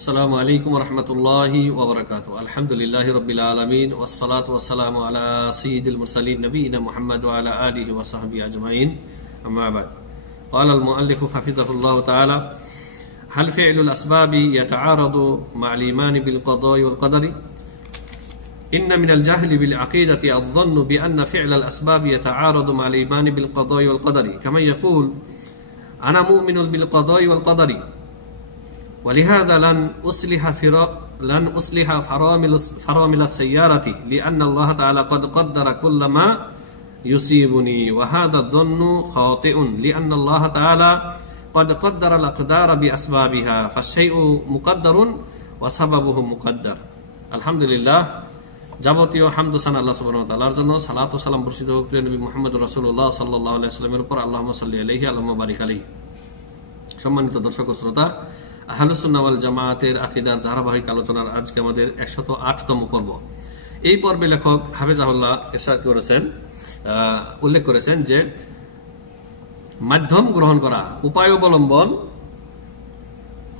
আসসালামু আলাইকুম ওয়া রাহমাতুল্লাহি ওয়া বারাকাতুহু। আলহামদুলিল্লাহি রাব্বিল আলামিন ওয়াস সালাতু ওয়াস সালামু আলা সাইয়্যিদিল মুরসালিন নবিয়িনা মুহাম্মদ ওয়া আলা আলিহি ওয়া সাহবিহি আজমাইন। আম্মা বা'দ। ক্বালা আল মুআল্লিফু হাফিযাহুল্লাহু তাআলা হাল ফি'লুল আসবাবি ইয়াতা'আরাদু মা'আল ঈমানি বিল কদা'i ওয়াল কদরি। إن من الجهل بالعقيدة الظن بأن فعل الأسباب يتعارض مع الإيمان بالقضاء والقدر كما يقول أنا مؤمن بالقضاء والقدر ولهذا لن أصلح فرامل السيارة لأن الله تعالى قد قدر كل ما يصيبني وهذا الظن خاطئ لأن الله تعالى قد قدر الأقدار بأسبابها فالشيء مقدر وسببه مقدر। الحمد لله। যাবতীয় হামদ সানা আল্লাহ সুবহানাহু ওয়া তাআলার জন্য, সালাত ও সালাম বর্ষিত হোক প্রিয় নবী মুহাম্মদ রাসূলুল্লাহ সাল্লাল্লাহু আলাইহি ওয়াসাল্লামের উপর। আল্লাহুম্মা সাল্লি আলাইহি আল্লাহুম্মা বারিক আলাইহি। সম্মানিত দর্শক ও শ্রোতা, আহলুস সুন্নাহ ওয়াল জামায়াতের আকীদার ধারাবাহিক আলোচনার আজকে আমাদের 108তম পর্ব। এই পর্বে লেখক হাফেজাহুল্লাহ ইরশাদ করেছেন, উল্লেখ করেছেন যে মাধ্যম গ্রহণ করা, উপায় অবলম্বন,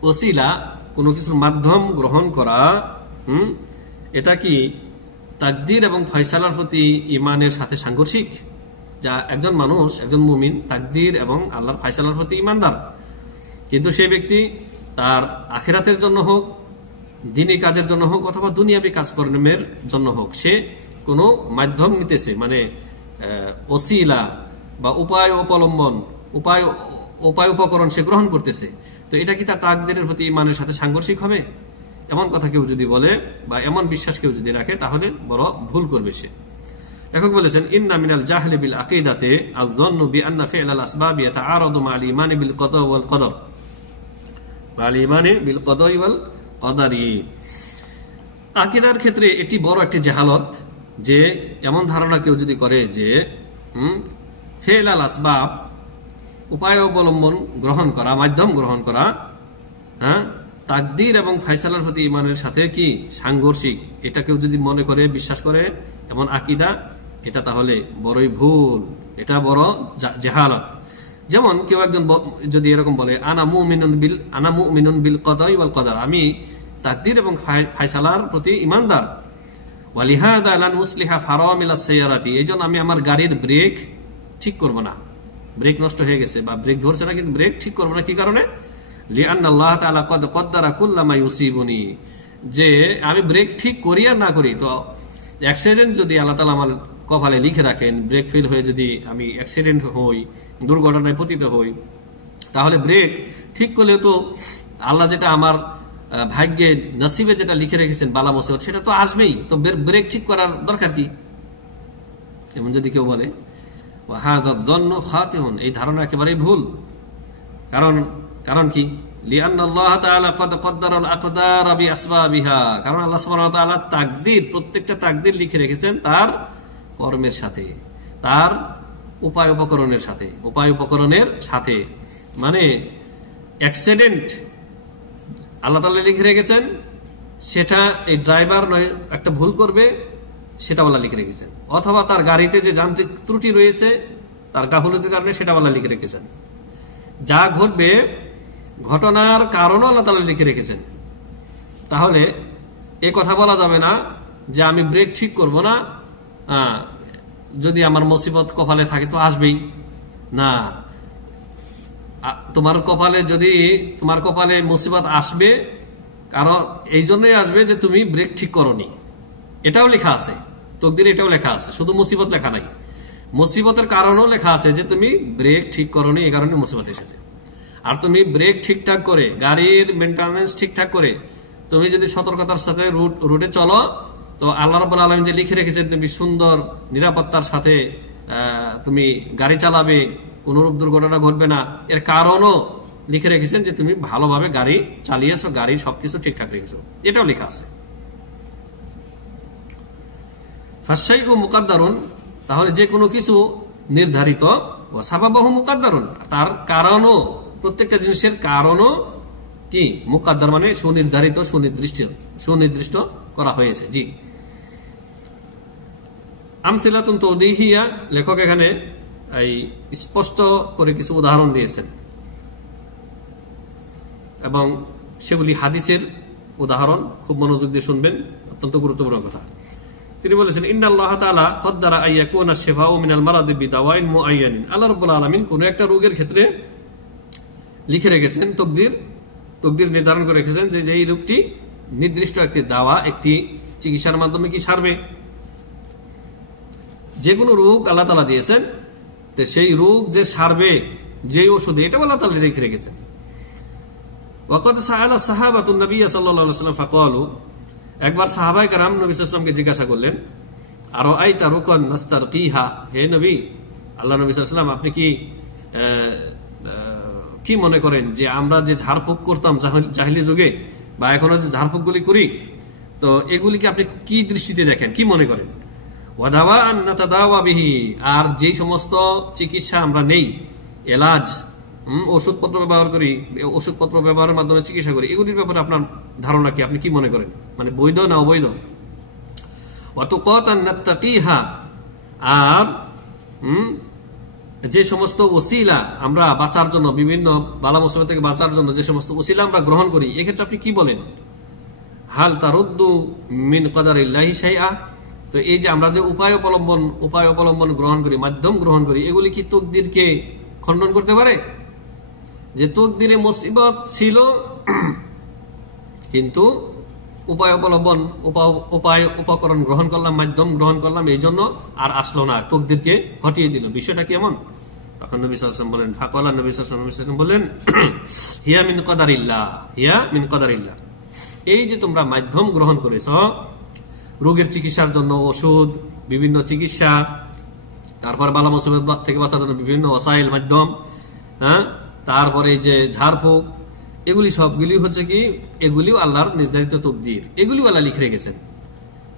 ওসিলা, কোনো কিছুর মাধ্যম গ্রহণ করা, এটা কি তাকদীর এবং ফয়সালার প্রতি ঈমানের সাথে সাংঘর্ষিক? যা একজন মানুষ, একজন মুমিন তাকদীর এবং আল্লাহর ফয়সালার প্রতি ঈমানদার, কিন্তু সেই ব্যক্তি তার আখিরাতের জন্য হোক, দ্বীনি কাজের জন্য হোক, অথবা দুনিয়াবী কাজকর্মের জন্য হোক, সে কোনো মাধ্যম নিতেছে, মানে ওসিলা বা উপায় অবলম্বন, উপায় উপকরণ সে গ্রহণ করতেছে। তো এটা কি তার তাকদীরের প্রতি ঈমানের সাথে সাংঘর্ষিক হবে? এমন কথা কেউ যদি বলে বা এমন বিশ্বাস কেউ যদি রাখে, তাহলে বড় ভুল করবে সে। লেখক বলেছেন, ইন্না মিনাল জাহলি বিল আকিদাতে আয-যন্নু বিআন্না ফি'লাল আসবাবি ইয়াতা'আরাদু মা'আল ঈমানি বিল কদা ওয়াল কদর। মা'আল ঈমানি বিল কদা'i ওয়াল কদারি। আকীদার ক্ষেত্রে এটি বড় একটি জাহালত যে এমন ধারণা কেউ যদি করে যে ফি'লাল আসবাব, উপায় অবলম্বন গ্রহণ করা, মাধ্যম গ্রহণ করা, তাকদীর এবং ফয়সালার প্রতি ঈমানের সাথে কি সাংঘর্ষিক, এটা কেউ যদি মনে করে, বিশ্বাস করে এমন আকীদা, এটা তাহলে বড়ই ভুল, এটা বড় জাহালাত। যেমন কেউ একজন যদি এরকম বলে, আনা মুমিনুন বিল কদা'i ওয়াল কদর, আমি তাকদীর এবং ফয়সালার প্রতি ঈমানদার। ওয়ালিহাযা লান উসলিহা ফারামিল আস-সাইয়ারাতি, এইজন্য আমি আমার গাড়ির ব্রেক ঠিক করব না। ব্রেক নষ্ট হয়ে গেছে বা ব্রেক ধরছে না, কিন্তু ব্রেক ঠিক করব না। কি কারণে? লিআন্না আল্লাহ তাআলা ক্বাদ কদ্দারা কুল্লা মা ইউসিবুনি, যে আমি ব্রেক ঠিক করি আর না করি, তো অ্যাক্সিডেন্ট যদি আল্লাহ তাআলা আমার কপালে লিখে রাখেন, ব্রেক ফেল হয়ে যদি আমি অ্যাক্সিডেন্ট হই, দুর্ঘটনায় পতিত হই, তাহলে ব্রেক ঠিক করলে তো আল্লাহ যেটা আমার ভাগ্যে নসিবে যেটা লিখে রেখেছেন বালা মুসিবত, সেটা তো আসবেই। তো ব্রেক ঠিক করার দরকার কি? এমন যদি কেউ বলে, ওয়াহাযা যন্নু খাতিউন, এই ধারণা একেবারেই ভুল। কারণ কি? লিআন্না আল্লাহ তাআলা ক্বাদ কদ্দারাল আকদারা বিআসবাবিহা, কারণ আল্লাহ সুবহানাহু ওয়া তাআলা তাকদীর, প্রত্যেকটা তাকদীর লিখে রেখেছেন তার কর্মের সাথে, তার উপায় উপকরণের সাথে। মানে অ্যাক্সিডেন্ট আল্লাহ তাআলা লিখে রেখেছেন, সেটা এই ড্রাইভার নয় একটা ভুল করবে, সেটা আল্লাহ লিখে রেখেছেন। অথবা তার গাড়িতে যে যান্ত্রিক ত্রুটি রয়েছে, তার গাফলতির কারণে, সেটা আল্লাহ লিখে রেখেছেন। যা ঘটবে, ঘটনার কারণও আল্লাহ তাআলা লিখে রেখেছেন। তাহলে এ কথা বলা যাবে না যে আমি ব্রেক ঠিক করব না, যদি আমার মুসিবত কপালে থাকে তো আসবেই না। তোমার কপালে মুসিবত আসবে, কারণ এই জন্যই আসবে যে তুমি ব্রেক ঠিক করনি। এটাও লেখা আছে তকদিরে, এটাও লেখা আছে, শুধু মুসিবত লেখা নাই, মুসিবতের কারণও লেখা আছে যে তুমি ব্রেক ঠিক করনি, এই কারণে মুসিবত এসেছে। আর তুমি ব্রেক ঠিকঠাক করে, গাড়ির মেইনটেনেন্স ঠিকঠাক করে তুমি যদি সতর্কতার সাথে রুটে চলো, তো আল্লাহ রাব্বুল আলামিন যে লিখে রেখেছেন তুমি সুন্দর নিরাপত্তার সাথে তুমি গাড়ি চালাবে, কোনরূপ দুর্ঘটনা ঘটবে না, এর কারণও লিখে রেখেছেন যে তুমি ভালোভাবে গাড়ি চালিয়েছো, গাড়ি সবকিছু ঠিকঠাক রেখেছো, এটাও লেখা আছে। ফাশাইউ মুকাদ্দারুন, তাহলে যে কোনো কিছু নির্ধারিত, ওয়া সাবাবহু মুকাদ্দারুন, তার কারণও, প্রত্যেকটা জিনিসের কারণও কি মুকাদ্দার, মানে সুনির্ধারিত, সুনির্দিষ্ট করা হয়েছে। জি, আমসিলাতুন তাওদীহিয়া, লেখক এখানে এই স্পষ্ট করে কিছু উদাহরণ দিয়েছেন এবং সেগুলি হাদিসের উদাহরণ, খুব মনোযোগ দিয়ে শুনবেন, অত্যন্ত গুরুত্বপূর্ণ কথা। তিনি বলেছেন, ইন্নাল্লাহ তাআলা কদ্দারা আইয়াকুনা শিফাউ মিনাল মারাদি বিদাওয়াইন মুআয়্যানিন। আল্লাহ রাব্বুল আলামিন কোন একটা রোগের ক্ষেত্রে লিখে রেখেছেন, তকদির নির্ধারণ করে রেখেছেন যে এই রোগটি নির্দিষ্ট একটি দাওয়া, একটি চিকিৎসার মাধ্যমে কি সারবে। যে কোনো রোগ আল্লাহ তাআলা দিয়েছেন, তো সেই রোগ যে সারবে যে ওষুধে, এটা আল্লাহ তাআলা লিখে রেখেছেন। ওয়াকাদ সাআলা সাহাবাতুন নবী সাল্লাল্লাহু আলাইহি ওয়াসাল্লাম ফাকালু, একবার সাহাবায়ে কেরাম নবী সাল্লাল্লাহু আলাইহি ওয়াসাল্লামকে জিজ্ঞাসা করলেন, আরো আইতা রুকান নাস্তারকিহা, হে নবী, আল্লাহ নবী সাল্লাল্লাহু আলাইহি ওয়াসাল্লাম, আপনি কি মনে করেন যে আমরা যে ঝাড়ফুঁক করতাম জাহিলি যুগে বা এখনো যে ঝাড়ফুঁকগুলি করি, তো এগুলিকে আপনি কি দৃষ্টিতে দেখেন, কি মনে করেন? ওয়াদাওয়া আন নাতাদাওয়া বিহি, আর যেই সমস্ত চিকিৎসা আমরা নেই, এলাজ, ওষুধপত্র ব্যবহার করি, ওষুধপত্র ব্যবহারের মাধ্যমে চিকিৎসা করি, এগুলির ব্যাপারে আপনার ধারণা কি, আপনি কি মনে করেন, মানে বৈধ না অবৈধ? ওয়াতুকাতান নাত্তাকিহা, আর যে সমস্ত ওসিলা আমরা বাঁচার জন্য, বিভিন্ন বালা মুসিবত থেকে বাঁচার জন্য যে সমস্ত ওসিলা আমরা গ্রহণ করি, এক্ষেত্রে আপনি কি বলেন? হাল তারুদ্দু মিন কদারিল্লাহি শাইআ, তো এই যে আমরা যে উপায় অবলম্বন গ্রহণ করি, মাধ্যম গ্রহণ করি, এগুলি কি তকদিরকে খণ্ডন করতে পারে? যে তকদিরে মুসিবত ছিল, কিন্তু উপকরণ গ্রহণ করলাম, মাধ্যম গ্রহণ করলাম, এই জন্য আর আসলো না, তকদিরকে হটিয়ে দিল। বিষয়টা কি এমন? তখন নবী সাল্লাল্লাহু আলাইহি ওয়াসাল্লাম বলেন, ফাকালা নবী সাল্লাল্লাহু আলাইহি ওয়াসাল্লাম বলেন, হিয়া মিন কদারিল্লাহ, হিয়া মিন কদারিল্লাহ। এই যে তোমরা মাধ্যম গ্রহণ করেছো রোগের চিকিৎসার জন্য, ওষুধ, বিভিন্ন চিকিৎসা, তারপর বালা মুসিবত থেকে বাঁচার জন্য বিভিন্ন ওসাইল, মাধ্যম, তারপরে যে ঝাড়ফুঁক, এগুলি সবগুলি হচ্ছে কি, এগুলিও আল্লাহর নির্ধারিত তকদির, এগুলিও আল্লাহ লিখে রেখেছেন,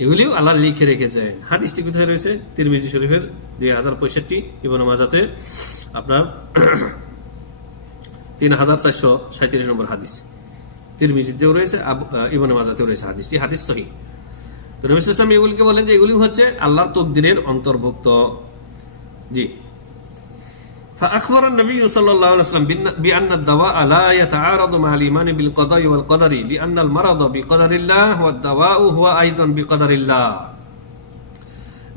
এগুলিও আল্লাহ লিখে রেখেছেন। হাদিসটি কোথায় রয়েছে? তিরমিজি শরীফের 2065, ইবনে মাজাতে আপনার 3437 নম্বর হাদিস, তিরমিজিতেও রয়েছে, ইবনে মাজাতেও রয়েছে হাদিসটি, হাদিস সহিহ। তো নবী সাল্লাল্লাহু আলাইহি ওয়াসাল্লাম এগুলিকে বলেন যে এগুলি হচ্ছে আল্লাহর তকদিরের অন্তর্ভুক্ত। জি। فأخبر النبي صلى الله عليه وسلم بأن الدواء لا يتعارض مع الإيمان بالقضاء والقدر لأن المرض بقدر الله والدواء هو أيضا بقدر الله।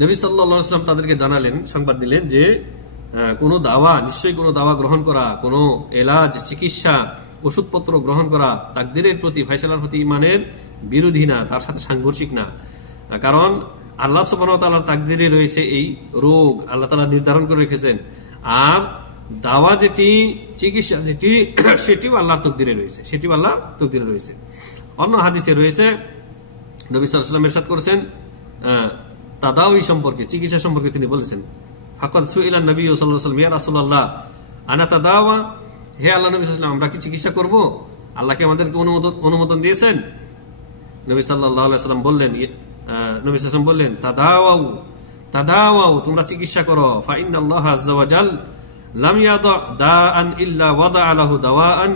নবী সাল্লাল্লাহু আলাইহি ওয়াসাল্লাম তাদেরকে জানালেন, সংবাদ দিলেন যে কোনো দাওয়া, নিশ্চয়ই কোনো দাওয়া গ্রহণ করা, কোনো এলাজ, চিকিৎসা, ওষুধপত্র গ্রহণ করা তাকদীরের প্রতি, ফায়সালার প্রতি ঈমানের বিরোধী না, তার সাথে সাংঘর্ষিক না। কারণ আল্লাহ সুবহানাহু ওয়া তাআলার তাকদীরে রয়েছে এই রোগ, আল্লাহ তাআলা নির্ধারণ করে রেখেছেন, আর দাওয়া যেটি, চিকিৎসা যেটি, সেটিও আল্লাহর তকদিরে রয়েছে, সেটিও আল্লাহর তকদিরে রয়েছে। অন্য হাদিসে রয়েছে, নবী সাল্লাল্লাহু আলাইহি ওয়াসাল্লাম ইরশাদ করেছেন তাদাউই সম্পর্কে, চিকিৎসা সম্পর্কে তিনি বলেছেন, ফাকাদ সুইলা নবী সাল্লাল্লাহু আলাইহি ওয়াসাল্লাম, ইয়া রাসূলুল্লাহ আনা তাদাওয়া, হে আল্লাহ নবী সাল্লাল্লাহু আলাইহি ওয়াসাল্লাম, আমরা কি চিকিৎসা করব? আল্লাহকে আমাদেরকে অনুমোদন দিয়েছেন। নবী সাল্লাল্লাহু আলাইহি ওয়াসাল্লাম বললেন, নবী সাল্লাল্লাহু আলাইহি ওয়াসাল্লাম বললেন, তাদাওয়াও, তোমরা চিকিৎসা করো। ফা ইন্নাল্লাহ আযজা ওয়া জাল লাম ইয়াদা দাআন ইল্লা ওয়াদা'a লাহু দাওয়াআন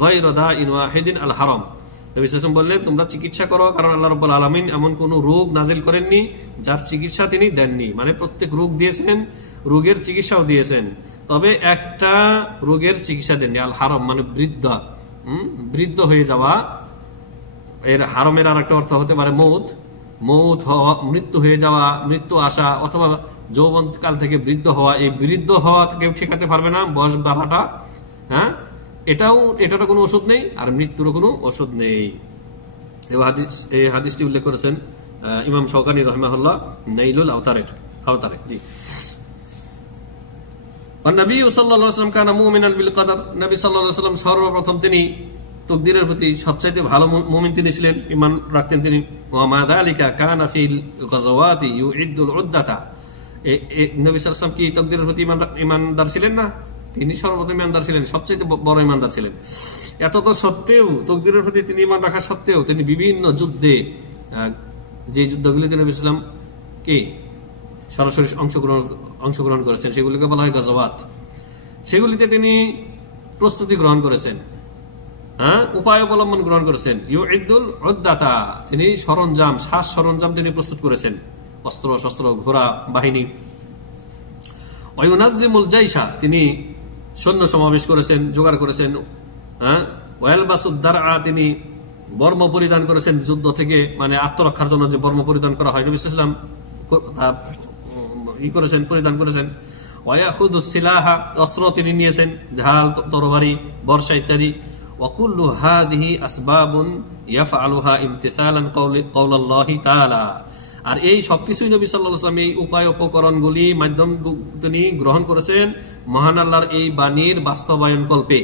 গায়রা দাইন ওয়াহিদিন আল হারাম। নবী সাল্লাল্লাহু আলাইহি ওয়াসাল্লাম বললেন, তোমরা চিকিৎসা করো, কারণ আল্লাহ রাব্বুল আলামিন এমন কোন রোগ নাজিল করেননি যার চিকিৎসা তিনি দেননি। মানে প্রত্যেক রোগ দিয়েছেন, রোগের চিকিৎসাও দিয়েছেন, তবে একটা রোগের চিকিৎসা দেননি, আল হারাম মানে বৃদ্ধ হয়ে যাওয়া। এর হারামের আর একটা অর্থ হতে পারে মৌত হওয়া, মৃত্যু হয়ে যাওয়া, মৃত্যু আসা, অথবা যৌবন কাল থেকে বৃদ্ধ হওয়া। এই বৃদ্ধ হওয়া কেউ ঠেকাতে পারবে না, বয়স বাড়াটা, এটারও কোনো ওষুধ নেই, আর মৃত্যুরও কোনো ওষুধ নেই। এই হাদিসটি উল্লেখ করেছেন ইমাম শওকানি রাহিমাহুল্লাহ নাইলুল আওতারে। জি। নবী সাল্লাল্লাহু আলাইহি ওয়াসাল্লাম কানা মুমিনান বিল কদর, নবী সাল্লাল্লাহু আলাইহি ওয়াসাল্লাম সর্বপ্রথম তিনি তকদিরের প্রতি সবচাইতে ভালো মুমিন তিনি ছিলেন, ঈমান রাখতেন তিনি। ওয়া মা যালিকা কানা ফিল গাযাওয়াতি ইউইদ্দুল উদ্দাতা, নবী সাল্লাল্লাহু আলাইহি ওয়াসাল্লাম কি তকদিরের প্রতি ঈমানদার ছিলেন না? তিনি সর্বপ্রথম ঈমানদার ছিলেন, সবচেয়ে বড় ঈমানদার ছিলেন। এত তো সত্ত্বেও, তকদিরের প্রতি তিনি ঈমান রাখা সত্ত্বেও তিনি বিভিন্ন যুদ্ধে, যে যুদ্ধগুলিতে নবী সাল্লাল্লাহু আলাইহি ওয়াসাল্লাম কি সরাসরি অংশগ্রহণ করেছেন, সেগুলিকে বলা হয় গাযাওয়াত। সেগুলিতে তিনি প্রস্তুতি গ্রহণ করেছেন, উপায় অবলম্বন গ্রহণ করেছেন। ইউইদ্দুল উদ্দাতা, তিনি সরঞ্জাম, সাজ সরঞ্জাম তিনি প্রস্তুত করেছেন, অস্ত্র শস্ত্র, ঘোড়া বাহিনী। ওয়ায়ুনাজ্জিমুল জাইশা, তিনি সৈন্য সমাবেশ করেছেন, জোগাড় করেছেন। ওয়ালবাসুদ দারআ, তিনি বর্ম পরিধান করেছেন যুদ্ধ থেকে, মানে আত্মরক্ষার জন্য যে বর্ম পরিধান করা হয়, নবী সাল্লাল্লাহু আলাইহি ওয়াসাল্লাম পরিধান করেছেন। ওয়ায়াখুদুস সিলাহা, অস্ত্র তিনি নিয়েছেন, ঢাল, তরবারি, বর্ষা ইত্যাদি। ওয়াকুল্লু হাদিহি আসবাবুন ইয়াফআলুহা ইমতিসালান কওলাল্লাহি তাআলা। আর এই সবকিছুই নবী সাল্লাল্লাহু আলাইহি ওয়াসাল্লাম এই উপায় উপকরণগুলি মাধ্যম তিনি গ্রহণ করেছেন মহান আল্লাহর এই বাণীর বাস্তবায়ন কল্পে।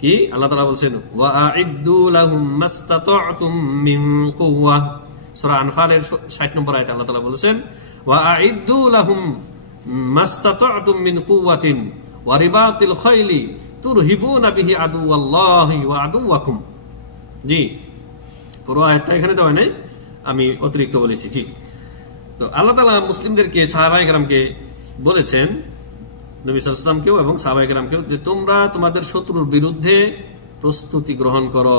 কি আল্লাহ তাআলা বলছেন, ওয়া আইদ্দু লাহুম মাস্তাতা'তুম মিন কুওয়া, সূরা আনফালের 60 নম্বর আয়াতে আল্লাহ তাআলা বলেছেন, ওয়া আইদ্দু লাহুম মাস্তাতা'তুম মিন কুওয়াতিন ওয়া রিবাতিল খাইলি তুরহিবুনা বিহি আদুওয়াল্লাহি ওয়া আদুওয়াকুম। জি, পুরো আয়াতটা এখানে দেওয়া নেই, আমি অতিরিক্ত বলেছি। জি, তো আল্লাহ তাআলা মুসলিমদেরকে, সাহাবায়ে কেরামকে বলেছেন, নবী সাল্লাল্লাহু আলাইহি ওয়াসাল্লামকেও এবং সাহাবায়ে কেরামকেও, যে তোমরা তোমাদের শত্রুর বিরুদ্ধে প্রস্তুতি গ্রহণ করো,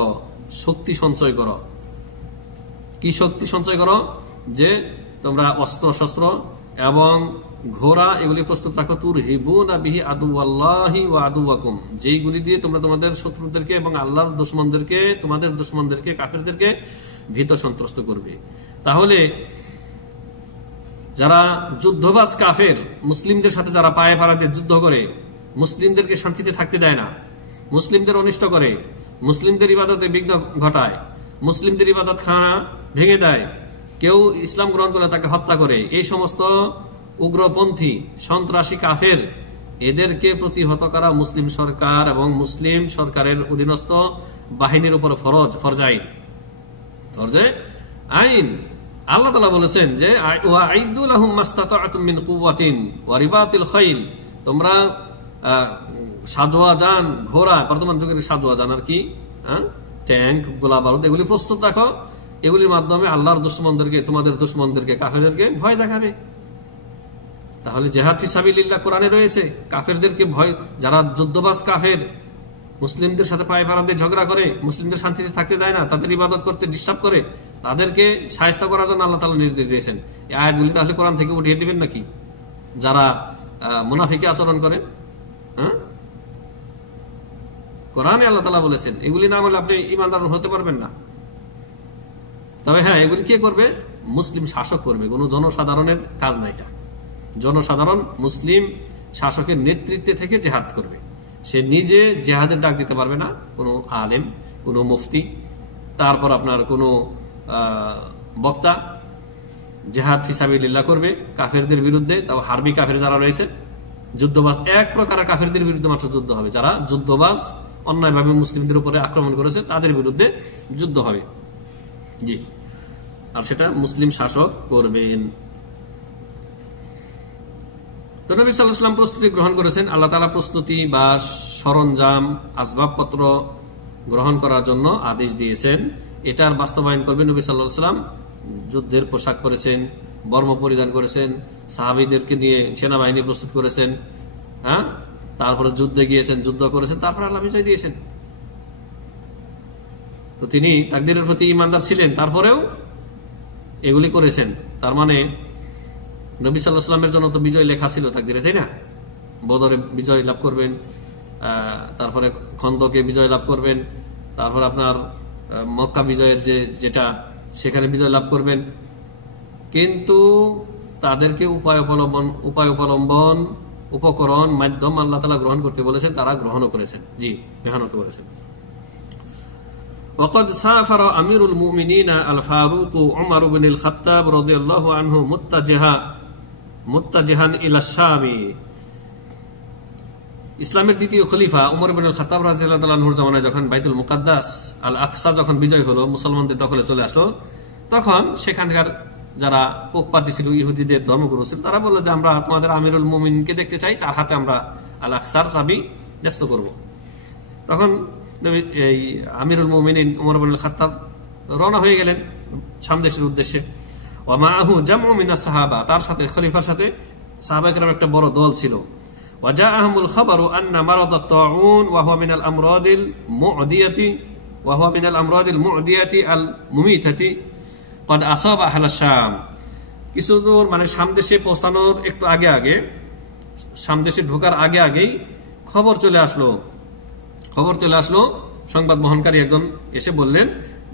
শক্তি সঞ্চয় করো। কি শক্তি সঞ্চয় করো? যে তোমরা অস্ত্র শস্ত্র এবং ঘোড়া এগুলি প্রস্তুত রাখো। তুরহিবুনা বিহি আদুওয়াল্লাহি ওয়া আদুওয়াকুম, যেইগুলি দিয়ে তোমরা তোমাদের শত্রুদেরকে এবং আল্লাহর দুশমনদেরকে, তোমাদের দুশমনদেরকে, কাফেরদেরকে ভীত সন্ত্রস্ত করবে। তাহলে যারা যুদ্ধবাজ কাফের, মুসলিমদের সাথে যারা পায়ে পাড়া দিয়ে যুদ্ধ করে, মুসলিমদেরকে শান্তিতে থাকতে দেয় না, মুসলিমদের অনিষ্ট করে, মুসলিমদের ইবাদতে বিঘ্ন ঘটায়, মুসলিমদের ইবাদত খানা ভেঙে দেয়, কেউ ইসলাম গ্রহণ করে তাকে হত্যা করে, এই সমস্ত উগ্রপন্থী সন্ত্রাসী কাফের, এদেরকে প্রতিহত করা মুসলিম সরকার এবং মুসলিম সরকারের অধীনস্থ বাহিনীর উপর ফরজ আইন। আল্লাহ তাআলা বলেছেন যে ওয়া আইদ্দু লাহুম মাস্তাতা'তুম মিন কুওয়াতিন ওয়া রিবাতিল খাইল, তোমরা সাজোয়া যান, ঘোড়া, বর্তমান যুগের সাজোয়া যান আর কি, ট্যাঙ্ক, গোলা বারুদ, এগুলি প্রস্তুত রাখো। এগুলির মাধ্যমে আল্লাহর দুশমনদেরকে, তোমাদের দুশমনদেরকে, কাফেরদেরকে ভয় দেখাবে। তাহলে জিহাদ ফি সাবিলিল্লাহ কোরআনে রয়েছে। কাফেরদেরকে ভয়, যারা যুদ্ধবাজ কাফের, মুসলিমদের সাথে পায়ে পাড়া দিয়ে ঝগড়া করে, মুসলিমদের শান্তিতে থাকতে দেয় না, তাদের ইবাদত করতে ডিস্টার্ব করে, তাদেরকে শায়েস্তা করার জন্য আল্লাহ তাআলা নির্দেশ দিয়েছেন। এই আয়াতগুলি তাহলে কোরআন থেকে উঠিয়ে দিবেন নাকি? যারা মুনাফিকি আচরণ করে, কোরআনে আল্লাহ তাআলা বলেছেন এগুলি না হলে আপনি ঈমানদার হতে পারবেন না। তবে হ্যাঁ, এগুলি কে করবে? মুসলিম শাসক করবে, কোনো জনসাধারণের কাজ না এটা। জনসাধারণ মুসলিম শাসকের নেতৃত্বে থেকে জিহাদ করবে। সে নিজে জিহাদের ডাক দিতে পারবে না, কোনো আলেম, কোনো মুফতি, তারপর আপনার কোনো বক্তা জিহাদ ফি সাবিলিল্লাহ করবে কাফেরদের বিরুদ্ধে। তাও হারবি কাফের যারা রয়েছে, যুদ্ধবাজ, এক প্রকারের কাফেরদের বিরুদ্ধে মাত্র যুদ্ধ হবে। যারা যুদ্ধবাজ, অন্যায়ভাবে মুসলিমদের উপরে আক্রমণ করেছে, তাদের বিরুদ্ধে যুদ্ধ হবে। জি, আর সেটা মুসলিম শাসক করবেন। তো নবী সাল্লাল্লাহু আলাইহি ওয়াসাল্লাম প্রস্তুতি গ্রহণ করেছেন। আল্লাহ তাআলা প্রস্তুতি বা সরঞ্জাম, আসবাবপত্র গ্রহণ করার জন্য আদেশ দিয়েছেন। এটার বাস্তবায়ন করবেন নবী সাল্লাল্লাহু আলাইহি ওয়াসাল্লাম। যুদ্ধের পোশাক পরেছেন, বর্ম পরিধান করেছেন, সাহাবীদেরকে নিয়ে সেনাবাহিনী প্রস্তুত করেছেন, তারপরে যুদ্ধে গিয়েছেন, যুদ্ধ করেছেন, তারপর আল্লাহ বিজয় দিয়েছেন। তো তিনি তাকদীরের প্রতি ঈমানদার ছিলেন, তারপরেও এগুলি করেছেন। তার মানে নবী সাল্লাল্লাহু আলাইহি ওয়াসাল্লামের জন্য তো বিজয় লেখা ছিল তাকদীরে, তাই না? বদরে বিজয় লাভ করবেন, তারপরে খন্দকে বিজয় লাভ করবেন, তারপর আপনার মক্কা বিজয়ের যেটা সেখানে বিজয় লাভ করবেন। কিন্তু তাদেরকে উপায় অবলম্বন, উপকরণ, মাধ্যম আল্লাহ তাআলা গ্রহণ করতে বলেছেন, তারা গ্রহণও করেছেন। জি, মেহনত করেছেন। وقد سافر أمير المؤمنين الفاروق عمر بن الخطاب رضي الله عنه متجها إلى الشام। ইসলামের দ্বিতীয় খলিফা উমর ইবনে আল খাত্তাব রাদিয়াল্লাহু তাআলা আনহুর জামানায় যখন বাইতুল মুকাদ্দাস আল আকসা যখন বিজয় হলো, মুসলমানদের দখলে চলে আসলো, তখন সেখানকার যারা পক্ষপাতী ছিল, ইহুদিদের ধর্মগুরু ছিল, তারা বললো যে আমরা তোমাদের আমিরুল মুমিনকে দেখতে চাই, তার হাতে আমরা আল আকসার চাবি ন্যস্ত করব। তখন এই আমিরুল মুমিনিন উমর ইবনে আল খাত্তাব রওনা হয়ে গেলেন শাম দেশের উদ্দেশ্যে। ওয়া মাআহু জামউ মিনাস সাহাবা, তার সাথে খলিফার সাথে সাহাবায়ে কেরাম একটা বড় দল ছিল। وجاءهم الخبر أن مرض الطاعون وهو من الأمراض المعدية المميتة قد أصاب أهل الشام। কিছু দূর মানে শাম দেশে পৌঁছানোর একটু আগে, শাম দেশে ঢোকার আগেই খবর চলে আসলো। সংবাদ বহনকারী একজন এসে বললেন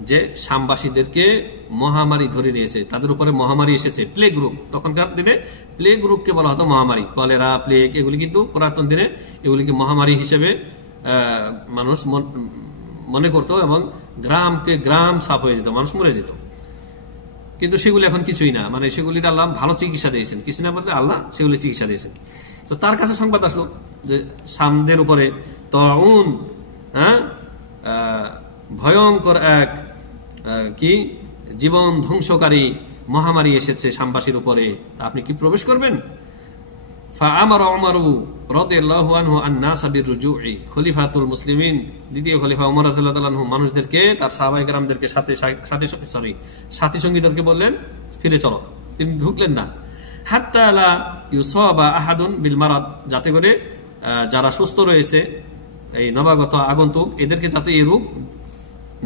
যে শামবাসীদেরকে মহামারী ধরে নিয়েছে, তাদের উপরে মহামারী এসেছে, প্লেগ রোগ। তখনকার দিনে প্লেগ রোগকে বলা হতো মহামারী। কলেরা, প্লেগ এগুলি কিন্তু পুরাতন দিনে এগুলিকে মহামারী হিসেবে মানুষ মনে করতো, এবং গ্রামকে গ্রাম সাফ হয়ে যেত, মানুষ মরে যেত। কিন্তু সেগুলি এখন কিছুই না, মানে সেগুলির আল্লাহ ভালো চিকিৎসা দিয়েছেন, কিছু না বলতে আল্লাহ সেগুলি চিকিৎসা দিয়েছেন। তো তার কাছে সংবাদ আসলো যে সামদের উপরে তাউন, ভয়ঙ্কর এক কি জীবন ধ্বংসকারী মহামারী এসেছে শামবাসীর উপরে, তা আপনি কি প্রবেশ করবেন? ফাআমারা উমরু রাদিয়াল্লাহু আনহু আন-নাস বির-রুজুই, খলিফাতুল মুসলিমিন দ্বিতীয় খলিফা ওমর রাদিয়াল্লাহু আনহু মানুষদেরকে, তার সাহাবায়ে কেরামদেরকে সাথী সঙ্গীদেরকে বললেন ফিরে চলো। তিনি ঢুকলেন না। হাত্তা লা ইউসাবা আহাদুন বিল মারাদ, যাতে করে যারা সুস্থ রয়েছে, এই নবাগত আগন্তুক, এদেরকে যাতে এই রোগ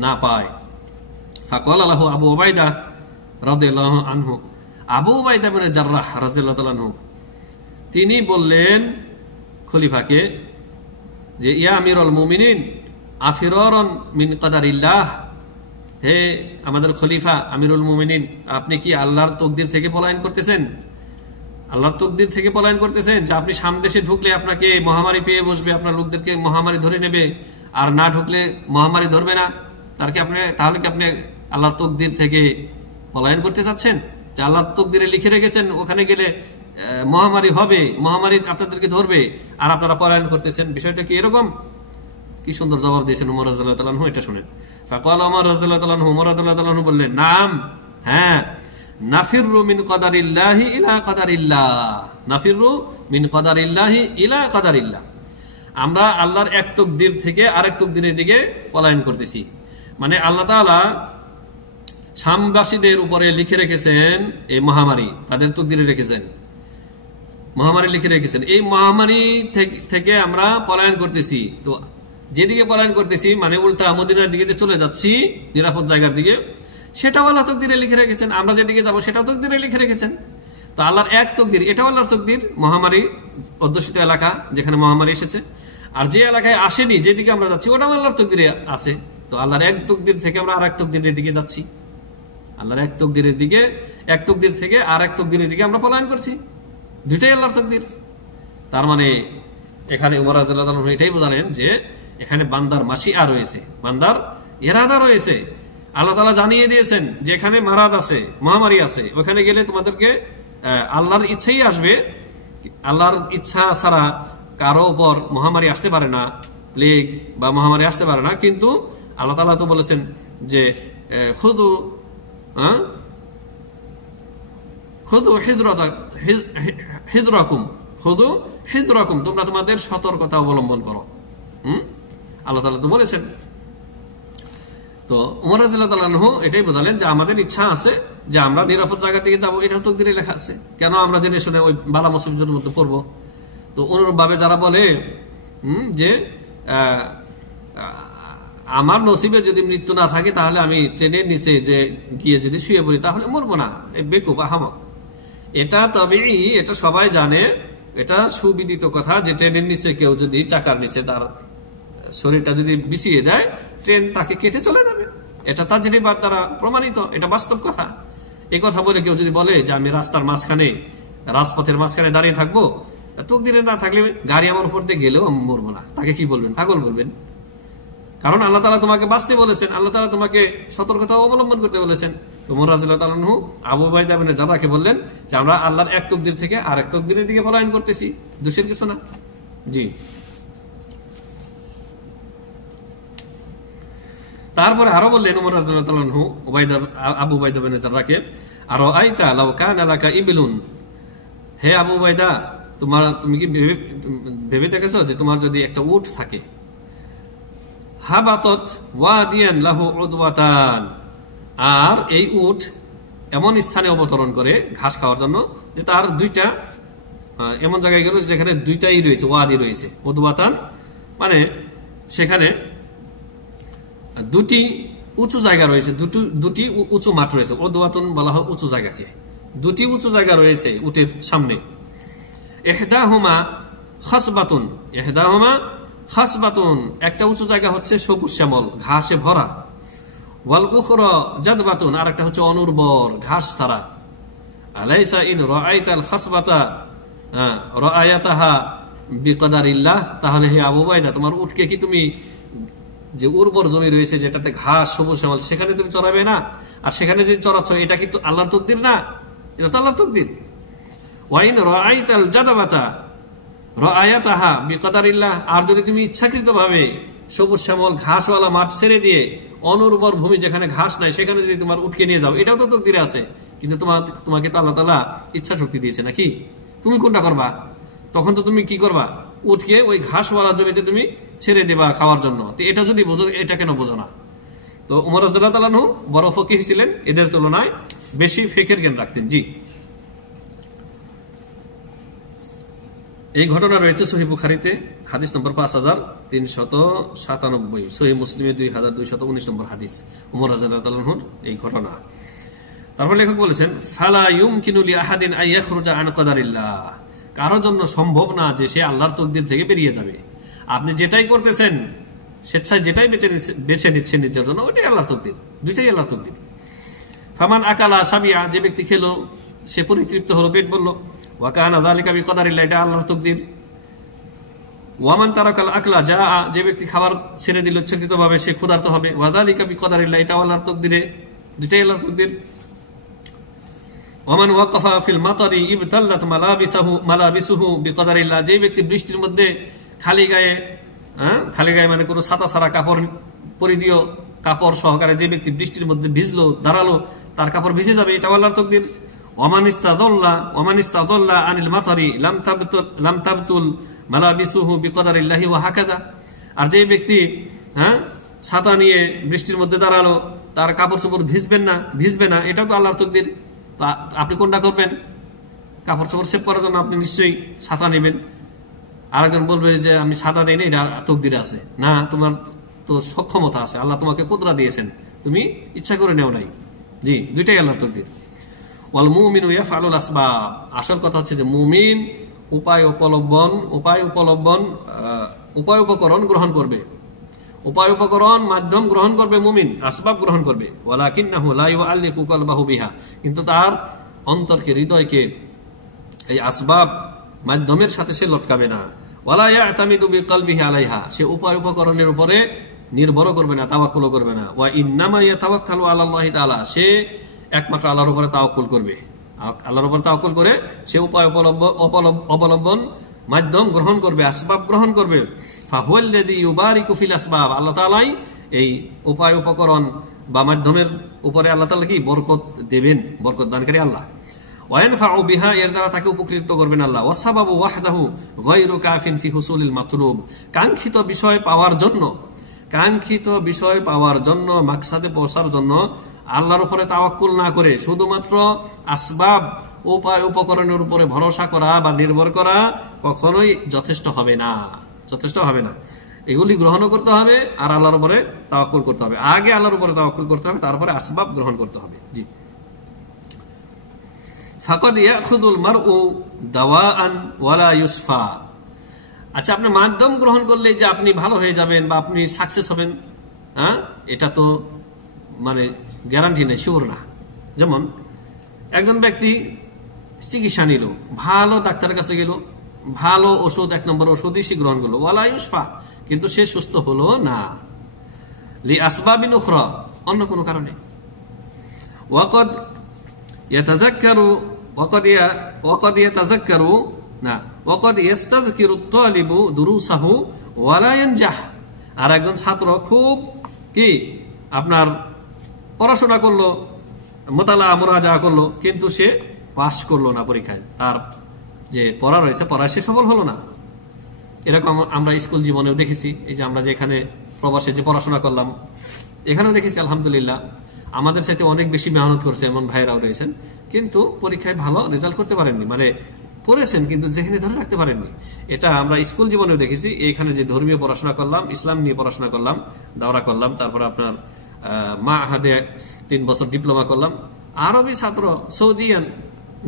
না পায়। ফাকালা লাহু আবু উবাইদা রাদিয়াল্লাহু আনহু, আবু উবাইদা ইবনে জাররাহ রাদিয়াল্লাহু আনহু তিনি বললেন খলিফাকে যে ইয়া আমিরুল মুমিনিন আফিরারুন মিন কাদারিল্লাহ, হে আমাদের খলিফা আমিরুল মুমিনিন, আপনি কি আল্লাহর তকদির থেকে পলায়ন করতেছেন? আল্লাহর তকদির থেকে পলায়ন করতেছেন যে আপনি সামদেশে ঢুকলে আপনাকে মহামারী পেয়ে বসবে, আপনার লোকদেরকে মহামারী ধরে নেবে, আর না ঢুকলে মহামারী ধরবে না। তাহলে কি আপনি আল্লাহর তকদির থেকে পলায়ন করতে চাচ্ছেন? যে আল্লাহর তকদিরে লিখে রেখেছেন ওখানে গেলে মহামারী হবে, মহামারী আপনাদেরকে ধরবে, আর আপনারা পলায়ন করতেছেন, বিষয়টা কি এরকম? কি সুন্দর জবাব দিয়েছেন ওমর রাদিয়াল্লাহু তাআলা আনহু, এটা শুনেন। ফাকাল ওমর রাদিয়াল্লাহু তাআলা আনহু, ওমর রাদিয়াল্লাহু তাআলা আনহু বললেন, নাম, হ্যাঁ, নাফিরু মিন কাদারিল্লাহি ইলা কাদারিল্লাহ, নাফিরু মিন কাদারিল্লাহি ইলা কাদারিল্লাহ, আমরা আল্লাহর এক তাকদীর থেকে আরেক তাকদীরের দিকে পলায়ন করতেছি। মানে আল্লাহ তাআলা শামবাসীদের উপরে লিখে রেখেছেন এই মহামারী, তাদের তাকদীরে রেখেছেন, মহামারী লিখে রেখেছেন, এই মহামারী থেকে আমরা পলায়ন করতেছি। তো যেদিকে পলায়ন করতেছি মানে উল্টা মদিনার দিকে যে চলে যাচ্ছি, নিরাপদ জায়গার দিকে, সেটাও আল্লাহ তাকদীরে লিখে রেখেছেন। আমরা যেদিকে যাবো সেটাও তাকদীরে লিখে রেখেছেন। তো আল্লাহর এক তাকদীর, এটাও আল্লাহর তাকদীর, মহামারী অধ্যুষিত এলাকা যেখানে মহামারী এসেছে, আর যে এলাকায় আসেনি, যেদিকে আমরা যাচ্ছি ওটাও আল্লাহর তাকদীরে আছে। তো আল্লাহর এক তাকদীর থেকে আমরা আর এক তাকদীরের দিকে যাচ্ছি, আল্লাহর এক তাকদীরের দিকে, এক তাকদীর থেকে আর এক তাকদীরের দিকে আমরা পলায়ন করছি, দুইটাই আল্লাহর তাকদীর। তার মানে এখানে ওমর রাদিয়াল্লাহু আনহু এটাই বোঝালেন যে এখানে বান্দার মাশিআ রয়েছে, বান্দার ইরাদা রয়েছে। আল্লাহ তাআলা জানিয়ে দিয়েছেন যে এখানে মারাদ আছে, মহামারী আছে, ওখানে গেলে তোমাদেরকে আল্লাহর ইচ্ছাই আসবে, আল্লাহর ইচ্ছা ছাড়া কারো উপর মহামারী আসতে পারে না, প্লেগ বা মহামারী আসতে পারে না। কিন্তু আল্লাহ তাআলা তো বলেছেন যে খুদু হিজরাকুম, তোমরা তোমাদের সতর্কতা অবলম্বন করো। আল্লাহ তাআলা তো বলেছেন। তো ওমর রাদিয়াল্লাহু আনহু এটাই বোঝালেন যে আমাদের ইচ্ছা আছে যে আমরা নিরাপদ জায়গা থেকে যাবো, এটাও তাকদীরে লেখা আছে, কেন আমরা জেনে শুনে ওই বালা মুসিবতের মধ্যে পড়বো? তো অনুরূপ ভাবে যারা বলে যে আমার নসিবে যদি মৃত্যু না থাকে তাহলে আমি ট্রেনের নিচে যে গিয়ে যদি শুয়ে পড়ি তাহলে মরবো না, বেকুব আহামক, এটা তবেই, এটা সবাই জানে, এটা সুবিদিত কথা যে ট্রেনের নিচে কেউ যদি চাকার নিচে তার শরীরটা যদি বিছিয়ে দেয়, ট্রেন তাকে কেটে চলে যাবে। এটা তাজরিবাত দ্বারা প্রমাণিত, এটা বাস্তব কথা। এই কথা বলে কেউ যদি বলে যে আমি রাস্তার মাঝখানে, রাজপথের মাঝখানে দাঁড়িয়ে থাকবো, তাকদীরে না থাকলে গাড়ি আমার উপর দিয়ে গেলেও আমি মরবো না, তাকে কি বলবেন? পাগল বলবেন। কারণ আল্লাহ তাআলা তোমাকে বাঁচতে বলেছেন, আল্লাহ তাআলা তোমাকে সতর্কতা অবলম্বন করতে বলেছেন। তো ওমর রাদিয়াল্লাহু আনহু আবু উবাইদা ইবনে জাররাহকে বললেন যে আমরা আল্লাহর এক তাকদীর থেকে আরেক তাকদীরের দিকে পলায়ন করতেছি, দোষের কিছু না। জি। তারপরে আরো বললেন ওমর রাদিয়াল্লাহু আনহু আবু উবাইদা ইবনে জাররাহকে, আরো আইতা লাউ কানা লাকা ইবলুন, হে আবু উবাইদা, তুমি কি ভেবে দেখেছো যে তোমার যদি একটা উট থাকে, হাবাতত ওয়াদিয়ান লাহু উদওয়াতান, আর এই উট এমন স্থানে অবতরণ করে ঘাস খাওয়ার জন্য যে তার দুইটা এমন জায়গায় গেল যেখানে দুইটাই রয়েছে, ওয়াদি রয়েছে, উদওয়াতান মানে সেখানে দুটি উঁচু জায়গা রয়েছে, দুটি উঁচু মাঠ রয়েছে। উদওয়াতুন বলা হয় উঁচু জায়গাকে, দুটি উঁচু জায়গা রয়েছে উটের সামনে। ইহদাহুমা খাসবাতুন, ইহদাহুমা খাসবাতুন, একটা উঁচু জায়গা হচ্ছে সবুজ শ্যামল ঘাসে ভরা, ওয়াল উখরা জাদবাতুন, আর একটা হচ্ছে অনুর্বর ঘাস ছাড়া। আলাইসা ইন রাআইতাল খাসবাতা রাআয়াতাহা বিকদারিল্লাহ, তাহলে হে আবু উবাইদা, তোমার উটকে কি তুমি যে উর্বর জমি রয়েছে যেটাতে ঘাস সবুজ শ্যামল সেখানে তুমি চড়াবে না? আর সেখানে যে চড়াচ্ছ এটা কি আল্লাহর তাকদীর না? এটা তো আল্লাহর তাকদীর। ওয়াইন রাআইতাল জাদাবাতা রাআয়াতাহা বিকদারিল্লাহ, আর যদি তুমি ইচ্ছাকৃতভাবে সবুজ শ্যামল ঘাসওয়ালা মাঠ ছেড়ে দিয়ে অনুর্বর ভূমি যেখানে ঘাস নাই সেখানে যদি তোমার উটকে নিয়ে যাও, এটাও তো তাকদীরে আছে। কিন্তু তোমাকে তো আল্লাহ তাআলা ইচ্ছা শক্তি দিয়েছে নাকি? তুমি কোনটা করবা? তখন তো তুমি কি করবা? উটকে ওই ঘাসওয়ালা জমিতে তুমি ছেড়ে দেবা খাওয়ার জন্য। তো এটা যদি বোঝো, এটা কেন বোঝো না? তো উমর রাদিয়াল্লাহু তাআলা বড় ফকিহ ছিলেন, এদের তুলনায় বেশি ফিকহের জ্ঞান রাখতেন। জি, এই ঘটনা রয়েছে সহিহ বুখারীতে হাদিস নম্বর 5397, সহিহ মুসলিমে 2219 নম্বর হাদিস, উমর রাদিয়াল্লাহু তাআলার এই ঘটনা। তারপর লেখক বলেছেন, ফালা ইউমকিনু লি আহাদিন আন ইয়াখরুজা আন কদারিল্লাহ, কারোর জন্য সম্ভব না যে সে আল্লাহর তাকদীর থেকে বেরিয়ে যাবে। আপনি যেটাই করতেছেন, স্বেচ্ছায় যেটাই বেছে নিচ্ছেন নিজের জন্য, ওইটাই আল্লাহর তাকদীর, দুইটাই আল্লাহর তাকদীর। ফামান আকালা সাবিয়া, যে ব্যক্তি খেলো সে পরিতৃপ্ত হলো, পেট বলল, ওয়া কানা যালিকা বিকদারিল্লাহ, এটা আল্লাহর তাকদীর। ওয়ামান তারাকাল আকলা যা, যে ব্যক্তি খাবার ছেড়ে দিল ইচ্ছাকৃতভাবে, সে ক্ষুধার্ত হবে, ওয়া যালিকা বিকদারিল্লাহ, এটা আল্লাহর তাকদীরে, দুইটাই আল্লাহর তাকদীর। ওমান ওয়াকাফা ফিল মাতারি ইবতাল্লাত মালাবিসুহু বিকদারিল্লাহ, যে ব্যক্তি বৃষ্টির মধ্যে খালি গায়ে মানে কোনো ছাতা ছাড়া কাপড় পরিধীয় কাপড় সহকারে যে ব্যক্তি বৃষ্টির মধ্যে ভিজলো, দাঁড়ালো, তার কাপড় ভিজে যাবে, এটা আল্লাহর তাকদীর। ওমান ইস্তাযাল্লা আনিল মাতারি লাম তাবতুল মালাবিসুহু বিকদারিল্লাহি ওয়া হাকাযা, আর যে ব্যক্তি ছাতা নিয়ে বৃষ্টির মধ্যে দাঁড়ালো, তার কাপড় চোপড় ভিজবে না, এটাও তো আল্লাহর তাকদীর। আপনি কোনটা করবেন? কাপড় চোপড় সেভ করার জন্য আপনি নিশ্চয়ই ছাতা নেবেন। আরেকজন বলবে যে আমি ছাতা দেই না, এটা তাকদীরে আছে। না, তোমার তো সক্ষমতা আছে, আল্লাহ তোমাকে কুদরা দিয়েছেন, তুমি ইচ্ছা করে নেও নাই। জি, দুইটাই আল্লাহর তাকদীর। ওয়াল মুমিনু ইয়াফআলুল আসবাব, আসল কথা হচ্ছে যে মুমিন উপায় উপকরণ গ্রহণ করবে, উপায় উপকরণ মাধ্যম গ্রহণ করবে, মুমিন আসবাব গ্রহণ করবে। ওয়ালাকিন্নাহু লা ইউআল্লিকু কলবাহু বিহা, কিন্তু তার অন্তরকে, হৃদয়কে এই আসবাব মাধ্যমের সাথে সে লটকাবে না। ওয়ালা ইয়াতামিদু বিকলবিহি আলাইহা, সে উপায় উপকরণের উপরে নির্ভর করবে না, তাওয়াক্কুল করবে না। ওয়া ইন্নামা ইয়াতাওয়াক্কালু আলাল্লাহি তাআলা, সে একমাত্র আল্লাহর উপরে তাওয়াক্কুল করবে। আল্লাহর উপরে তাওয়াক্কুল করে সে উপায় অবলম্বন মাধ্যম গ্রহণ করবে, আসবাব গ্রহণ করবে। ফাহুয়াল্লাযী ইউবারিকু ফিল আসবাব, আল্লাহ তাআলাই এই উপায় উপকরণ বা মাধ্যমের উপরে আল্লাহ তাআলা কি বরকত দেবেন, বরকত দানকারী আল্লাহ। ওয়ায়ানফাউ বিহা, এর দ্বারা তাকে উপকৃত করবেন আল্লাহ। ওয়াসাবাবু ওয়াহদাহু গায়রু কাফিন ফি হুসুলিল মাতলুব, কাঙ্ক্ষিত বিষয় পাওয়ার জন্য মাকসাদে পৌঁছার জন্য আল্লাহর উপরে তাওয়াক্কুল না করে শুধুমাত্র আসবাব উপায় উপকরণের উপরে ভরসা করা বা নির্ভর করা কখনোই যথেষ্ট হবে না। এগুলি গ্রহণ করতে হবে আর আল্লাহর উপরে তাওয়াক্কুল করতে হবে। আগে আল্লাহর উপরে তাওয়াক্কুল করতে হবে, তারপরে আসবাব গ্রহণ করতে হবে। জি, ফাকাদ ইয়াখুযুল মারউ দাওয়াআন ওয়ালা ইউসফা। আচ্ছা, আপনি মাধ্যম গ্রহণ করলে যে আপনি ভালো হয়ে যাবেন বা আপনি সাকসেস হবেন, এটা তো মানে গ্যারান্টি নেই, শিওর না। যেমন একজন ব্যক্তি চিকিৎসা নিল, ভালো ডাক্তারের কাছে গেল, ভালো ওষুধ, 1 নম্বর ওষুধই সে গ্রহণ করলো, ওয়ালা ইউসফা, কিন্তু সে সুস্থ হলো না, লি আসবাবিন উখরা, অন্য কোনো কারণে। ওয়াকাদ ইয়াস্তাযকিরু আত-তালিবু দুরুসাহু ওয়ালা ইয়ানজাহ, আর একজন ছাত্র খুব কি আপনার পড়াশোনা করলো, মুরাজা করলো, কিন্তু সে পাস করলো না পরীক্ষায়, তার যে পড়া রয়েছে পড়ায় সে সফল হলো না। এরকম আমরা স্কুল জীবনেও দেখেছি। এই যে আমরা যেখানে প্রবাসে যে পড়াশোনা করলাম, এখানেও দেখেছি আলহামদুলিল্লাহ আমাদের সাথে অনেক বেশি মেহনত করছে এমন ভাইরাও রয়েছেন, কিন্তু পরীক্ষায় ভালো রেজাল্ট করতে পারেননি, মানে পড়েছেন কিন্তু যেখানে ধরে রাখতে পারেননি। এটা আমরা স্কুল জীবনেও দেখেছি। এখানে যে ধর্মীয় পড়াশোনা করলাম, ইসলাম নিয়ে পড়াশোনা করলাম, দাওরা করলাম, তারপর আপনার মাহাদে 3 বছর ডিপ্লোমা করলাম, আরবি ছাত্র, সৌদিয়ান,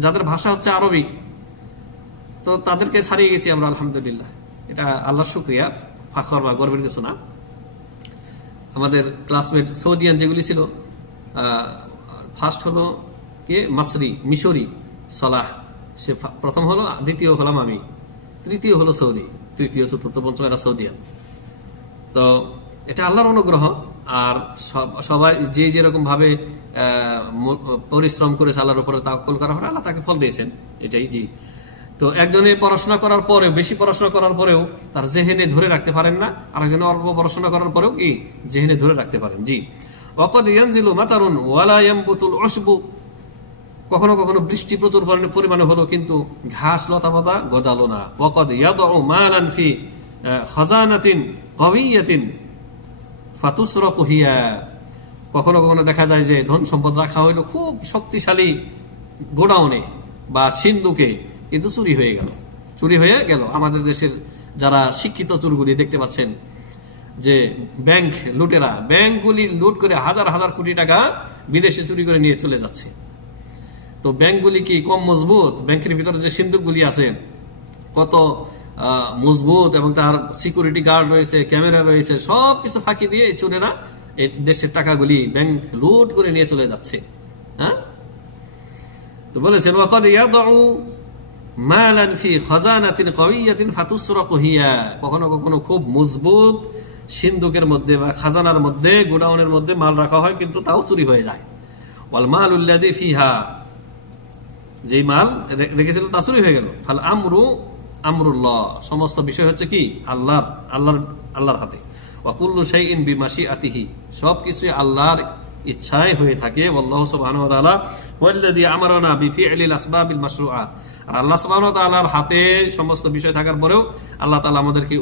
যাদের ভাষা হচ্ছে আরবি, তো তাদেরকে ছাড়িয়ে গেছি আমরা আলহামদুলিল্লাহ। এটা আল্লাহর শুকরিয়া, ফাখর বা গর্বের কিছু না। আমাদের ক্লাসমেট সৌদিয়ান যেগুলি ছিল, ফার্স্ট হলো কে, মাসরি মিশরি সালাহ, সে প্রথম হলো, দ্বিতীয় হলাম আমি, তৃতীয় হলো সৌদি, তৃতীয় চতুর্থ পঞ্চম এরা সৌদিয়ান। তো এটা আল্লাহর অনুগ্রহ। আর সবাই যে যেরকম ভাবে পরিশ্রম করেছে আল্লাহর উপরে তাওয়াক্কুল করার পরে আল্লাহ তাকে ফল দিয়েছেন, এটাই। জি, তো একজনে পড়াশোনা করার পরে, বেশি পড়াশোনা করার পরেও তার জেহেনে ধরে রাখতে পারেন না, আরেকজনে অল্প পড়াশোনা করার পরেও কি জেহেনে ধরে রাখতে পারেন। জি, ওয়াকাদ ইয়ানজিলু মাতারুন ওয়ালা ইয়ামবুতুল উশবু, কখনো কখনো বৃষ্টি প্রচুর পরিমাণে হলো কিন্তু ঘাস লতা পাতা গজালো না। ওয়াকাদ ইয়াদউ মালান ফি খাজানাতিন কাওয়িয়াতিন ফাতুসরাকু হিয়া, কখনো কখনো দেখা যায় যে ধন সম্পদ রাখা হইলো খুব শক্তিশালী গোডাউনে বা সিন্ধুকে, কিন্তু চুরি হয়ে গেল। আমাদের দেশের যারা শিক্ষিত চোরগুলি দেখতে পাচ্ছেন যে ব্যাংক লুটেরা ব্যাংকগুলি লুট করে হাজার হাজার কোটি টাকা বিদেশে চুরি করে নিয়ে চলে যাচ্ছে। তো ব্যাংকগুলি কি কম মজবুত? ব্যাংকের ভিতরে যে সিন্ধুকগুলি আছে কত মজবুত, এবং তার সিকিউরিটি গার্ড রয়েছে, ক্যামেরা রয়েছে, সবকিছু ফাঁকি দিয়ে চোরেরা এই দেশের টাকাগুলি ব্যাংক লুট করে নিয়ে চলে যাচ্ছে। হ্যাঁ, তো বলেছেন ওয়াকাদ ইয়াদউ মালান ফি খাজানাতিন কাওয়িয়াতিন ফাতুসরাকু হিয়া, কখনো কখনো খুব মজবুত সিন্ধুকের মধ্যে বা খাজানার মধ্যে, গোডাউনের মধ্যে মাল রাখা হয় কিন্তু তাও চুরি হয়ে যায়। ওয়াল মালুল্লাযী ফিহা, যেই মাল রেখেছিল তা চুরি হয়ে গেল। ফাল আমরুল্লাহ, সমস্ত বিষয় হচ্ছে কি আল্লাহর হাতে। ওয়া কুল্লু শাইইন বিমাশিআতিহি, সবকিছু আল্লাহর ইচ্ছায় হয়ে থাকে। আল্লাহ সুবহানাহু ওয়া তাআলা ওয়াল্লাযী আমারানা বিফি'লিল আসবাবিল মাশরুআ, আর আল্লাহ সুবহানাহু ওয়া তাআলার হাতে সমস্ত বিষয় থাকার পরেও আল্লাহ তাআলা আমাদেরকে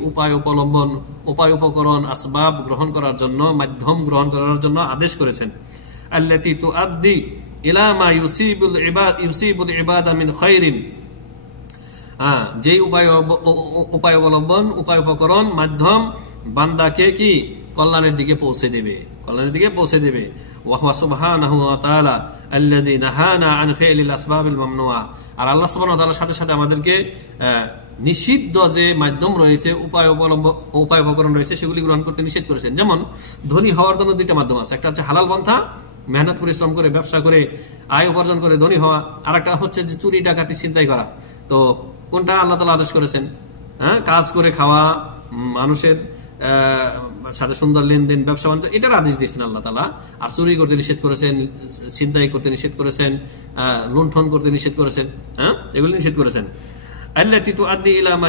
উপায় উপকরণ আসবাব গ্রহণ করার জন্য, মাধ্যম গ্রহণ করার জন্য আদেশ করেছেন। আল্লাতী তুআদ্দি ইলা মা ইউসিবুল ইবাদা মিন খায়রিন, যেই উপায় অবলম্বন, উপায় উপকরণ, মাধ্যম বান্দাকে কি কল্যাণের দিকে পৌঁছে দেবে। ওয়া হুয়া সুবহানাহু ওয়া তাআলা আল্লাযী নাহানা আন ফি'লিল আসবাবিল মামনুআ, আর আল্লাহ সুবহানাহু ওয়া তাআলার সাথে সাথে আমাদেরকে নিষিদ্ধ যে মাধ্যম রয়েছে, উপায় উপকরণ রয়েছে, সেগুলি গ্রহণ করতে নিষেধ করেছেন। যেমন ধনী হওয়ার জন্য দুইটা মাধ্যম আছে, একটা হচ্ছে হালাল পন্থা, মেহনত পরিশ্রম করে ব্যবসা করে আয় উপার্জন করে ধনী হওয়া, আর একটা হচ্ছে যে চুরি ডাকাতি ছিনতাই করা। তো কোনটা আল্লাহ তাআলা আদেশ করেছেন? হ্যাঁ, কাজ করে খাওয়া, মানুষের সাথে সুন্দর লেনদেন, ব্যবসা বাণিজ্য, এটার আদেশ দিয়েছেন আল্লাহ তাআলা। আর চুরি করতে নিষেধ করেছেন, ছিনতাই করতে নিষেধ করেছেন, লুণ্ঠন করতে নিষেধ করেছেন। হ্যাঁ, এগুলি নিষেধ করেছেন। আল্লাতী তুআদ্দি ইলা মা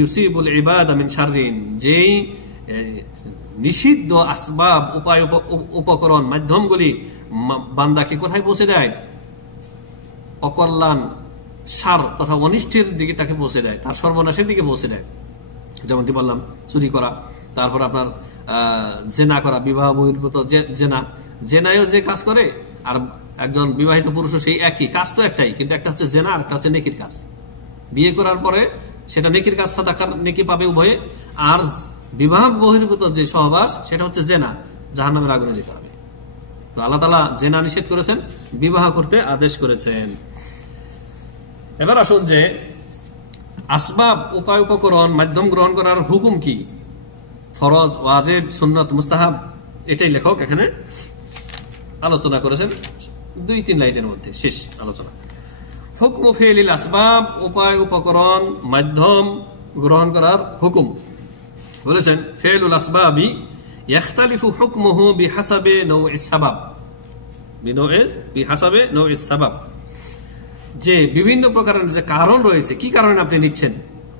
ইউসিবুল ইবাদা মিন শাররিন, যেই নিষিদ্ধ আসবাব, উপায় উপকরণ, মাধ্যমগুলি বান্দাকে কোথায় পৌঁছে দেয়? অকল্যাণ, সার তথা অনিষ্টের দিকে তাকে পৌঁছে দেয়, তার সর্বনাশের দিকে পৌঁছে দেয়। যেমনটি বললাম, চুরি করা, তারপর আপনার জেনা করা, বিবাহ বহির্ভূত জেনায়ও যে কাজ করে, আর একজন বিবাহিত পুরুষও সেই একই কাজ, তো একটাই, কিন্তু একটা হচ্ছে জেনা, একটা হচ্ছে নেকির কাজ। বিয়ে করার পরে সেটা নেকির কাজ, সাদাকার নেকি পাবে উভয়ে। আর বিবাহ বহির্ভূত যে সহবাস, সেটা হচ্ছে জেনা, জাহান্নামের আগুনে যেতে হবে। তো আল্লাহ তাআলা জেনা নিষেধ করেছেন, বিবাহ করতে আদেশ করেছেন। এবার আসুন যে আসবাব, উপায় উপকরণ, মাধ্যম গ্রহণ করার হুকুম কি, ফরজ, ওয়াজিব, সুন্নাত, মুস্তাহাব, এটাই লেখক এখানে আলোচনা করেছেন 2-3 লাইনের মধ্যে, শেষ আলোচনা। হুকমু ফি'লিল আসবাব, উপায় উপকরণ, মাধ্যম গ্রহণ করার হুকুম। বলেছেন ফি'লুল আসবাবি ইয়াখতালিফু হুকমুহু বিহাসাবে নওইস সাবাব, বিহাসাবে নওইস সাবাব, যে বিভিন্ন প্রকারের যে কারণ রয়েছে, কি কারণে আপনি নিচ্ছেন,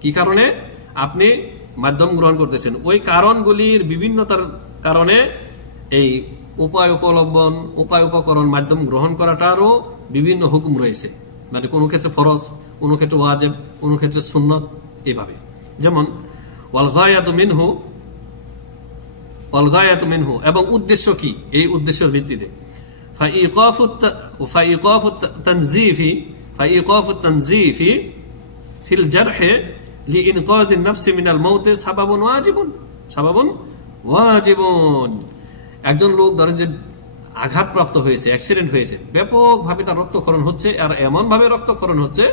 কি কারণে আপনি মাধ্যম গ্রহণ করতেছেন, ওই কারণগুলির বিভিন্নতার কারণে এই উপায় উপলব্ধন, উপায় উপকরণ, মাধ্যম গ্রহণ করাটারও বিভিন্ন হুকুম রয়েছে। মানে কোনো ক্ষেত্রে ফরজ, কোনো ক্ষেত্রে ওয়াজিব, কোনো ক্ষেত্রে সুন্নত, এইভাবে। যেমন ওয়াল গায়াতু মিনহু, এবং উদ্দেশ্য কি, এই উদ্দেশ্যের ভিত্তিতে ফাইকাফু তানজিফি ফিল জারহি লিইনকাযিন নাফসি মিনাল মাউত সাবাবুন ওয়াজিবুন। একজন লোক ধরেন যে আঘাতপ্রাপ্ত হয়েছে, অ্যাক্সিডেন্ট হয়েছে, ব্যাপকভাবে তার রক্তক্ষরণ হচ্ছে, আর এমন ভাবে রক্তক্ষরণ হচ্ছে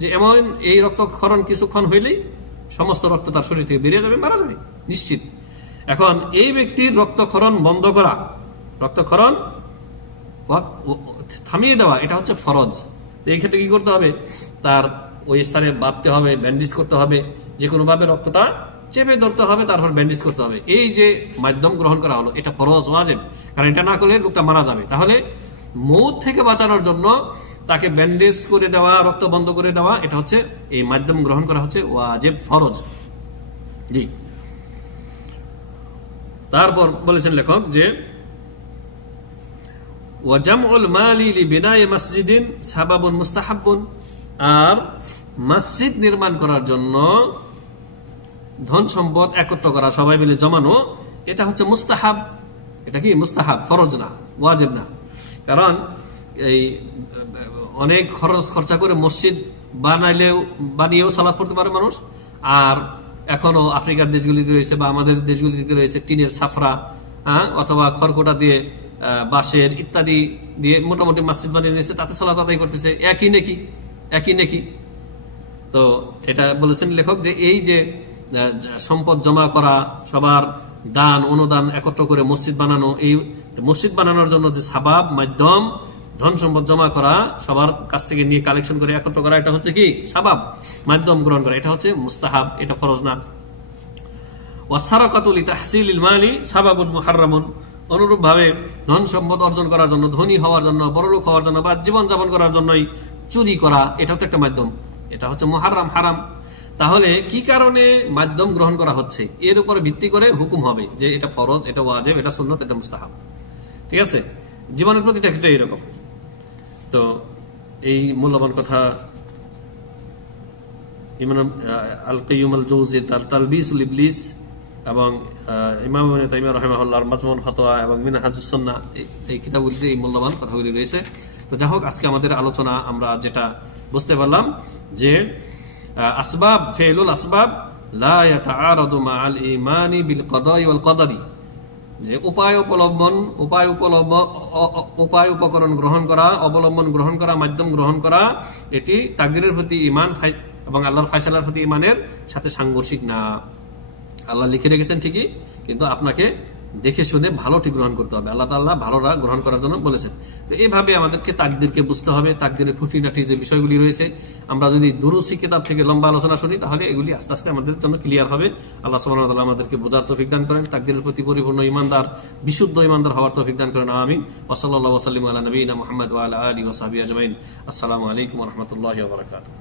যে এই রক্তক্ষরণ কিছুক্ষণ হইলেই সমস্ত রক্ত তার শরীর থেকে বেরিয়ে যাবে, মারা যাবে নিশ্চিত। এখন এই ব্যক্তির রক্তক্ষরণ বন্ধ করা, রক্তক্ষরণ থামিয়ে দেওয়া, এটা হচ্ছে ফরজ। এই ক্ষেত্রে কি করতে হবে? তার ওই স্থানে বাঁধতে হবে, ব্যান্ডেজ করতে হবে, যে কোনো ভাবে রক্তটা চেপে ধরতে হবে, তারপর ব্যান্ডেজ করতে হবে। এই যে মাধ্যম গ্রহণ করা হলো, এটা ফরজ ওয়াজিব, কারণ এটা না করলে লোকটা মারা যাবে। তাহলে মৌত থেকে বাঁচানোর জন্য তাকে ব্যান্ডেজ করে দেওয়া, রক্ত বন্ধ করে দেওয়া, এটা হচ্ছে এই মাধ্যম গ্রহণ করা হচ্ছে ওয়াজিব, ফরজ। জি, তারপর বলেছেন লেখক যে ওয়াজামউল মালি লিবিনাই মসজিদিন সাবাবুন মুস্তাহাব্বুন, আর মসজিদ নির্মাণ করার জন্য ধন সম্পদ একত্র করা, সবাই মিলে জমানো, এটা হচ্ছে মুস্তাহাব। এটা কি মুস্তাহাব, ফরজ না, ওয়াজিব না। কারণ এই অনেক খরচা করে মসজিদ বানিয়েও সালাত পড়তে পারে মানুষ। আর এখনো আফ্রিকার দেশগুলিতে রয়েছে বা আমাদের দেশগুলিতে রয়েছে টিনের ছাফরা অথবা খড়কুটা দিয়ে, বাঁশের ইত্যাদি দিয়ে মোটামুটি মসজিদ বানিয়ে নিয়েছে, তাতে সালাত আদায় করতেছে, একই নেকি। তো এটা বলেছেন লেখক যে এই যে সম্পদ জমা করা, সবার দান অনুদান একত্র করে মসজিদ বানানো, এই মসজিদ বানানোর জন্য যে সাবাব, মাধ্যম, ধন সম্পদ জমা করা, সবার কাছ থেকে নিয়ে কালেকশন করে একত্র করা, এটা হচ্ছে কি সাবাব, মাধ্যম গ্রহণ করা, এটা হচ্ছে মুস্তাহাব, এটা ফরজ না। ওয়াসারাকাতু লিতাহসিলিল মালি সাবাবুন মুহাররামুন, অনুরূপ ভাবে ধন সম্পদ অর্জন করার জন্য, ধনী হওয়ার জন্য, বড়লোক হওয়ার জন্য বা জীবন যাপন করার জন্যই চুরি করা, এটা তো একটা মাধ্যম, এটা হচ্ছে মুহাররাম, হারাম। তাহলে কি কারণে মাধ্যম গ্রহণ করা হচ্ছে, এর উপরে ভিত্তি করে হুকুম হবে যে এটা ফরজ, এটা ওয়াজিব, এটা সুন্নাত, এটা মুস্তাহাব। ঠিক আছে, জীবনের প্রতিটা ক্ষেত্রে এরকম। তো এই মূল্যবান কথা ইমাম আল কাইয়ুম আল জৌজি তার তালবিসুল ইবলিস এবং ইমাম ইবনে তাইমিয়া রাহিমাহুল্লাহর মাজমুউল ফাতওয়া এবং মিনহাজুস সুন্নাহ, এই কিতাবগুলিতে এই মূল্যবান কথাগুলি রয়েছে। তো যাই হোক, আজকে আমাদের আলোচনা আমরা যেটা বুঝতে পারলাম যে আসবাব, ফেলুল আসবাব লা ইয়াতাআরাদু মাআল ঈমানি বিল কদাই ওয়াল কদারি, যে উপায় উপকরণ গ্রহণ করা, অবলম্বন গ্রহণ করা, মাধ্যম গ্রহণ করা, এটি তাকদীরের প্রতি ঈমান এবং আল্লাহর ফয়সালার প্রতি ঈমানের সাথে সাংঘর্ষিক না। আল্লাহ লিখে রেখেছেন ঠিকই, কিন্তু আপনাকে দেখে শুনে ভালোটি গ্রহণ করতে হবে। আল্লাহ তাআলা ভালোটা গ্রহণ করার জন্য বলেছেন। তো এইভাবে আমাদেরকে তাকদীরকে বুঝতে হবে, তাকদীরের খুঁটিনাটি যে বিষয়গুলি রয়েছে, আমরা যদি দুরূসি কিতাব থেকে লম্বা আলোচনা শুনি, তাহলে এগুলি আস্তে আস্তে আমাদের জন্য ক্লিয়ার হবে। আল্লাহ সুবহানাহু ওয়া তাআলা আমাদেরকে বোঝার তৌফিক দান করেন, তাকদীরের প্রতি পরিপূর্ণ ঈমানদার, বিশুদ্ধ ঈমানদার হওয়ার তৌফিক দান করেন, আমিন। ওয়া সাল্লাল্লাহু ওয়া সাল্লাম আলা নবিয়িনা মুহাম্মদ ওয়া আলা আলিহি ওয়া সাহবিহি আজমাইন। আসসালামু আলাইকুম ওয়া রাহমাতুল্লাহি ওয়া বারাকাতুহু।